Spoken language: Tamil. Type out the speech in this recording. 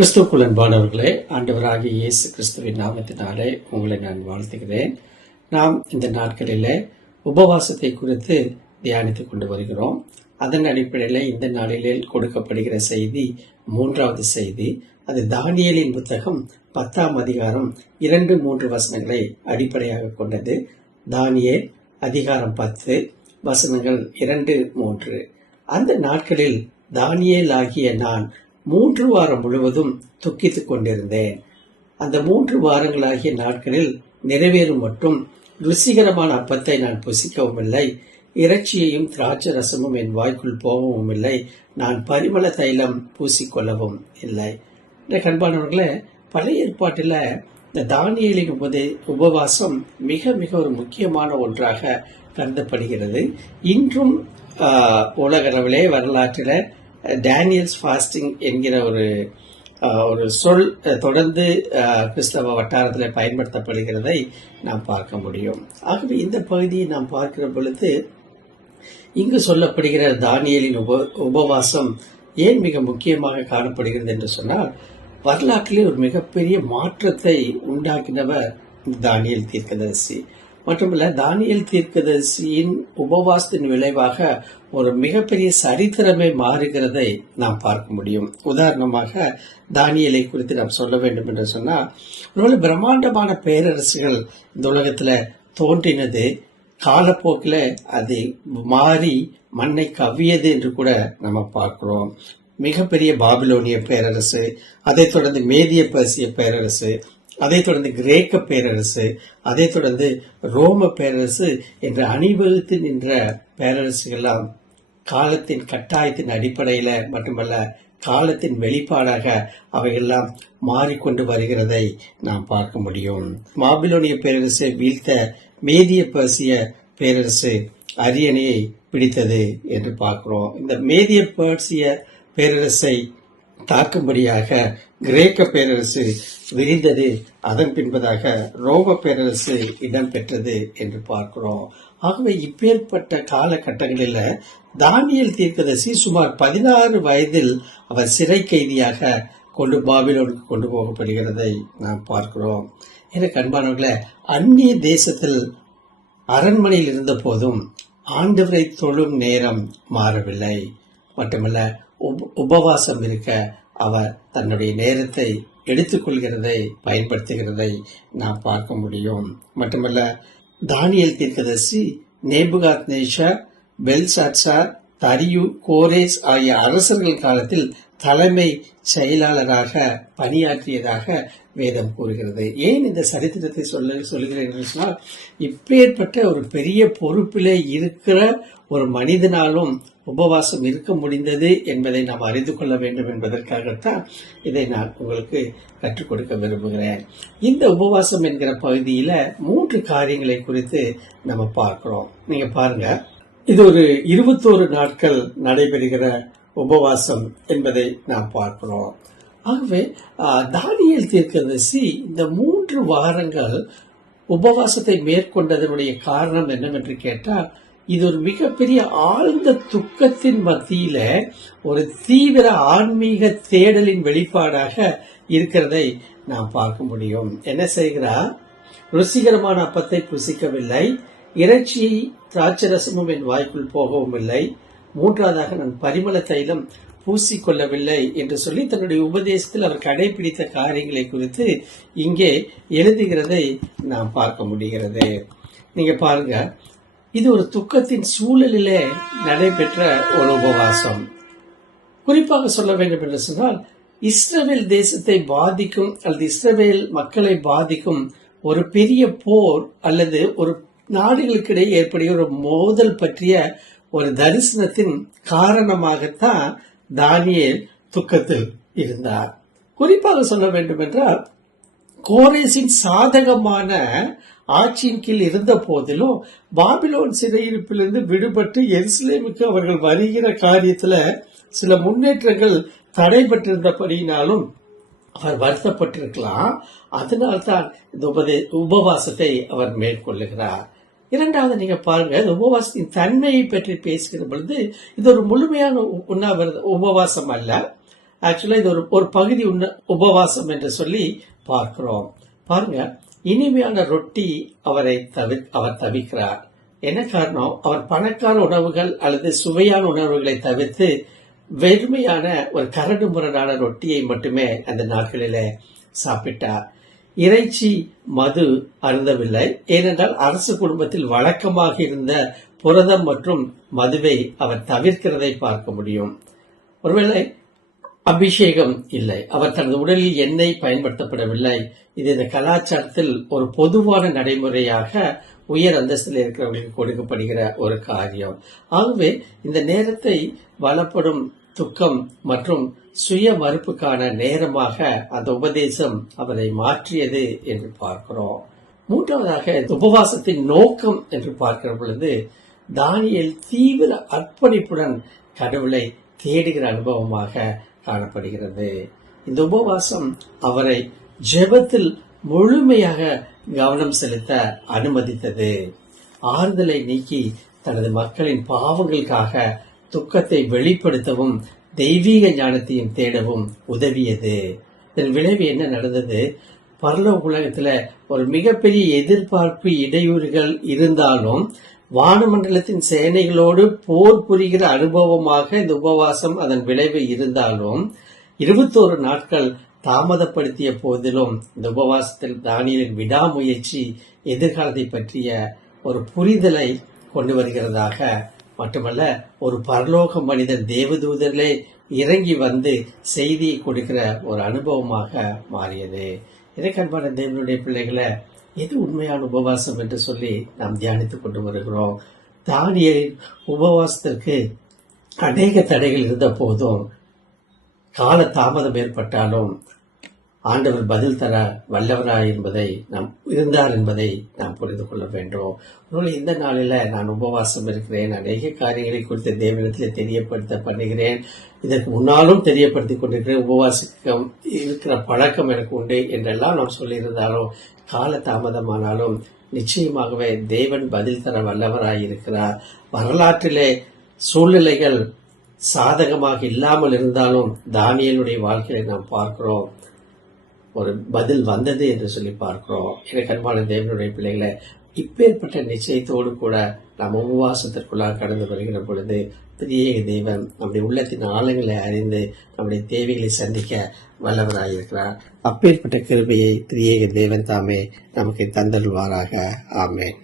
கிறிஸ்துவுக்குள் அன்பானவர்களே, ஆண்டவராகிய இயேசு கிறிஸ்துவின் நாமத்தினாலே உங்களை நான் வாழ்த்துகிறேன். நாம் இந்த நாட்களிலே உபவாசத்தை குறித்து தியானித்துக் கொண்டு வருகிறோம். அதன் அடிப்படையில் இந்த நாளிலே கொடுக்கப்படுகிற செய்தி 3வது செய்தி. அது தானியேலின் புத்தகம் 10ஆம் அதிகாரம் 2-3 வசனங்களை அடிப்படையாக கொண்டது. தானியேல் அதிகாரம் 10 வசனங்கள் 2-3. அந்த நாட்களில் தானியேல் ஆகிய நான் 3 வாரம் முழுவதும் துக்கித்துக் கொண்டிருந்தேன். அந்த 3 வாரங்களாகிய நாட்களில் நிறைவேறும் மட்டும் ருசிகரமான அப்பத்தை நான் புசிக்கவும் இல்லை, இறைச்சியையும் திராட்சை ரசமும் என் வாய்க்குள் போகவும் இல்லை, நான் பரிமள தைலம் பூசிக்கொள்ளவும் இல்லை. இந்த கண்பானவர்களே, பழைய ஏற்பாட்டில் இந்த தானியேலின் உபவாசம் மிக மிக ஒரு முக்கியமான ஒன்றாக கருதப்படுகிறது. இன்றும் உலகளவிலே வரலாற்றில் டேனியல்ஸ் ஃபாஸ்டிங் என்கிற ஒரு சொல் தொடர்ந்து கிறிஸ்தவ வட்டாரத்தில் பயன்படுத்தப்படுகிறதை நாம் பார்க்க முடியும். ஆகவே இந்த பகுதியை நாம் பார்க்கிற பொழுது இங்கு சொல்லப்படுகிற தானியேலின் உபவாசம் ஏன் மிக முக்கியமாக காணப்படுகிறது என்று சொன்னால், வரலாற்றிலே ஒரு மிகப்பெரிய மாற்றத்தை உண்டாக்கினவர் தானியேல் தீர்க்கதரிசி. மட்டுமல்ல, தானியேல் தீர்க்கதரிசியின் உபவாசத்தின் விளைவாக ஒரு மிகப்பெரிய சரித்திரமே மாறுகிறதை நாம் பார்க்க முடியும். உதாரணமாக தானியேலை குறித்து நாம் சொல்ல வேண்டும் என்று சொன்னால், ஒரு பிரம்மாண்டமான பேரரசுகள் இந்த உலகத்துல தோன்றினது காலப்போக்கில் அது மாறி மண்ணை கவ்வியது என்று கூட நம்ம பார்க்கிறோம். மிகப்பெரிய பாபிலோனிய பேரரசு, அதைத் தொடர்ந்து மேதிய பர்சிய பேரரசு, அதைத் தொடர்ந்து கிரேக்க பேரரசு, அதைத் தொடர்ந்து ரோம பேரரசு என்ற அணிவகுத்து நின்ற பேரரசுகள்லாம் காலத்தின் கட்டாயத்தின் அடிப்படையில மட்டுமல்ல, காலத்தின் வெளிப்பாடாக அவையெல்லாம் மாறிக்கொண்டு வருகிறதை நாம் பார்க்க முடியும். பாபிலோனிய பேரரசை வீழ்த்த மேதிய பர்சிய பேரரசு அரியணையை பிடித்தது என்று பார்க்கிறோம். இந்த மேதிய பர்சிய பேரரசை தாக்கும்படியாக கிரேக்க பேரரசு விரிந்தது. அதன் பின்பதாக ரோம பேரரசு இடம்பெற்றது என்று பார்க்கிறோம். ஆகவே இப்பேற்பட்ட காலகட்டங்களில் தானியேல் தீர்க்கதரிசி சுமார் 16 வயதில் அவர் சிறை கைதியாக பாபிலோனுக்கு கொண்டு போகப்படுகிறதை நாம் பார்க்கிறோம். எனக்கு அன்பானவர்களே, அந்நிய தேசத்தில் அரண்மனையில் இருந்த போதும் ஆண்டவரை தொழும் நேரம் மாறவில்லை. மட்டுமல்ல, உபவாசம் இருக்க அவர் தன்னுடைய நேரத்தை எடுத்துக்கொள்கிறதை பயன்படுத்துகிறதை நாம் பார்க்க முடியும். மட்டுமல்ல, தானியேல் தீர்க்கதரிசி நேபுகாத்நேச்சார், பெல்சாத்சார், தரியு, கோரேஸ் ஆகிய அரசர்கள் காலத்தில் தலைமை செயலாளராக பணியாற்றியதாக வேதம் கூறுகிறது. ஏன் இந்த சரித்திரத்தை சொல்லுகிறேன் என்று சொன்னால், இப்பேற்பட்ட ஒரு பெரிய பொறுப்பிலே இருக்கிற ஒரு மனிதனாலும் உபவாசம் இருக்க முடிந்தது என்பதை நாம் அறிந்து கொள்ள வேண்டும் என்பதற்காகத்தான் இதை நான் உங்களுக்கு கற்றுக் கொடுக்க விரும்புகிறேன். இந்த உபவாசம் என்கிற பகுதியில 3 காரியங்களை குறித்து நம்ம பார்க்கிறோம். நீங்க பாருங்க, இது ஒரு 21 நாட்கள் நடைபெறுகிற உபவாசம் என்பதை நாம் பார்க்கிறோம். ஆகவே தானியேல் தீர்க்கதரிசி இந்த 3 வாரங்கள் உபவாசத்தை மேற்கொண்டதனுடைய காரணம் என்னவென்று கேட்டால், இது ஒரு மிகப்பெரிய ஆழ்ந்த துக்கத்தின் மத்தியில ஒரு தீவிர ஆன்மீக தேடலின் வெளிப்பாடாக இருக்கிறதை நாம் பார்க்க முடியும். என்ன செய்கிறார்? ருசிகரமான அப்பத்தை புசிக்கவில்லை, இறைச்சி திராட்சரசமும் என் வாய்க்குள் போகவும் இல்லை, 3வதாக நான் பரிமள தைலம் பூசிக்கொள்ளவில்லை என்று சொல்லி தன்னுடைய உபதேசத்தில் அவர் கடைபிடித்த காரியங்களை குறித்து இங்கே எழுதுகிறதை நாம் பார்க்க முடிகிறது. நீங்க பாருங்க, இது ஒரு துக்கத்தின் சூழலிலே நடைபெற்ற ஒரு உபவாசம். குறிப்பாக சொல்ல வேண்டும் என்று சொன்னால், இஸ்ரவேல் தேசத்தை பாதிக்கும் அல்லது இஸ்ரவேல் மக்களை பாதிக்கும் ஒரு பெரிய போர் அல்லது ஒரு நாடுகளுக்கிடையே ஏற்படைய ஒரு மோதல் பற்றிய ஒரு தரிசனத்தின் காரணமாகத்தான் தானியேல் துக்கத்தில் இருந்தார். குறிப்பாக சொல்ல வேண்டும் என்றால், கோரேசின் சாதகமான ஆட்சியின் கீழ் இருந்த போதிலும் பாபிலோன் சிறையிருப்பிலிருந்து விடுபட்டு எருசலேமுக்கு அவர்கள் வருகிற காரியத்துல சில முன்னேற்றங்கள் தடைபட்டிருந்தபடியினாலும் அவர் வருத்தப்பட்டிருக்கலாம். அதனால்தான் இந்த உபவாசத்தை அவர் மேற்கொள்ளுகிறார். 2வது, நீங்க பாருங்க, இந்த உபவாசத்தின் தன்மையை பற்றி பேசுகிற பொழுது இது ஒரு முழுமையான உண்ணாவிரத உபவாசம் அல்ல. ஆக்சுவலா இது ஒரு பகுதி உபவாசம் என்று சொல்லி பார்க்கிறோம். பாருங்க, இனிமையான ரொட்டி அவர் தவிக்கிறார். என்ன காரணம்? அவர் பணக்கார உணவுகள் அல்லது சுவையான உணவுகளை தவிர்த்து வெறுமையான ஒரு கரடு முரடான ரொட்டியை மட்டுமே அந்த நாட்களில சாப்பிட்டார். இறைச்சி, மது அருந்தவில்லை. ஏனென்றால் அரசு குடும்பத்தில் வழக்கமாக இருந்த புரதம் மற்றும் மதுவை அவர் தவிர்க்கிறதை பார்க்க முடியும். ஒருவேளை அபிஷேகம் இல்லை, அவர் தனது உடலில் எண்ணெய் பயன்படுத்தப்படவில்லை. இது இந்த கலாச்சாரத்தில் ஒரு பொதுவான நடைமுறையாக உயர் அந்தஸ்தில் இருக்கிறவர்களுக்கு கொடுக்கப்படுகிற ஒரு காரியம். ஆகவே இந்த நேரத்தை வளப்படும் துக்கம் மற்றும் சுய மறுப்புக்கான நேரமாக அந்த உபதேசம் அவரை மாற்றியது என்று பார்க்கிறோம். மூன்றாவதாக உபவாசத்தின் நோக்கம் என்று பார்க்கிற பொழுது தானியேல் தீவிர அர்ப்பணிப்புடன் கடவுளை தேடுகிற அனுபவமாக காணப்படுகிறது. இந்த உபவாசம் அவரை ஜெபத்தில் முழுமையாக கவனம் செலுத்த அனுமதித்தது. ஆறுதலை நீக்கி தனது மக்களின் பாவங்களுக்காக துக்கத்தை வெளிப்படுத்தவும் தெய்வீக ஞானத்தையும் தேடவும் உதவியது. இதன் விளைவு என்ன நடந்தது? பரலோக உலகத்துல ஒரு மிகப்பெரிய எதிர்பார்ப்பு, இடையூறுகள் இருந்தாலும் வானமண்டலத்தின் சேனைகளோடு போர் புரிகிற அனுபவமாக இந்த உபவாசம் அதன் விளைவு இருந்தாலும் 21 நாட்கள் தாமதப்படுத்திய போதிலும் இந்த உபவாசத்தில் தானியேலின் விடாமுயற்சி எதிர்காலத்தை பற்றிய ஒரு புரிதலை கொண்டு வருகிறதாக மட்டுமல்ல, ஒரு பரலோக மனிதன் தேவதூதர்களே இறங்கி வந்து செய்தியை கொடுக்கிற ஒரு அனுபவமாக மாறியது. இறைக்கன்பான தேவனுடைய பிள்ளைகளை, எது உண்மையான உபவாசம் என்று சொல்லி நாம் தியானித்துக் கொண்டு வருகிறோம். தானியேலின் உபவாசத்திற்கு அநேக தடைகள் இருந்த போதும், கால தாமதம் ஏற்பட்டாலும் ஆண்டவர் பதில் தர வல்லவராய் இருந்தார் என்பதை நாம் புரிந்து கொள்ள வேண்டும். இந்த நாளில நான் உபவாசம் இருக்கிறேன், அநேக காரியங்களை குறித்து தேவனிடத்தில் தெரியப்படுத்த பண்ணுகிறேன், இதற்கு முன்னாலும் தெரியப்படுத்திக் கொண்டிருக்கிறேன், உபவாசிக்க இருக்கிற பழக்கம் எனக்கு உண்டு என்றெல்லாம் நாம் சொல்லியிருந்தாலும், கால தாமதமானாலும் நிச்சயமாகவே தேவன் பதில் தர வல்லவராய் இருக்கிறார். வரலாற்றிலே சூழ்நிலைகள் சாதகமாக இல்லாமல் இருந்தாலும் தானியேலுடைய வாழ்க்கையை நாம் பார்க்கிறோம், ஒரு பதில் வந்தது என்று சொல்லி பார்க்கிறோம். எனக்கு அன்பான தேவனுடைய பிள்ளைகளை, இப்பேற்பட்ட நிச்சயத்தோடு கூட நாம் உபவாசத்திற்குள்ளாக கடந்து வருகிற பொழுது பெரிய தேவன் நம்முடைய உள்ளத்தின் ஆழங்களை அறிந்து நம்முடைய தேவைகளை சந்திக்க வல்லவராயிருக்கிறார். அப்பேற்பட்ட கிருபையை திரியேக தேவன் தாமே நமக்கு தந்தருள்வாராக. ஆமென்.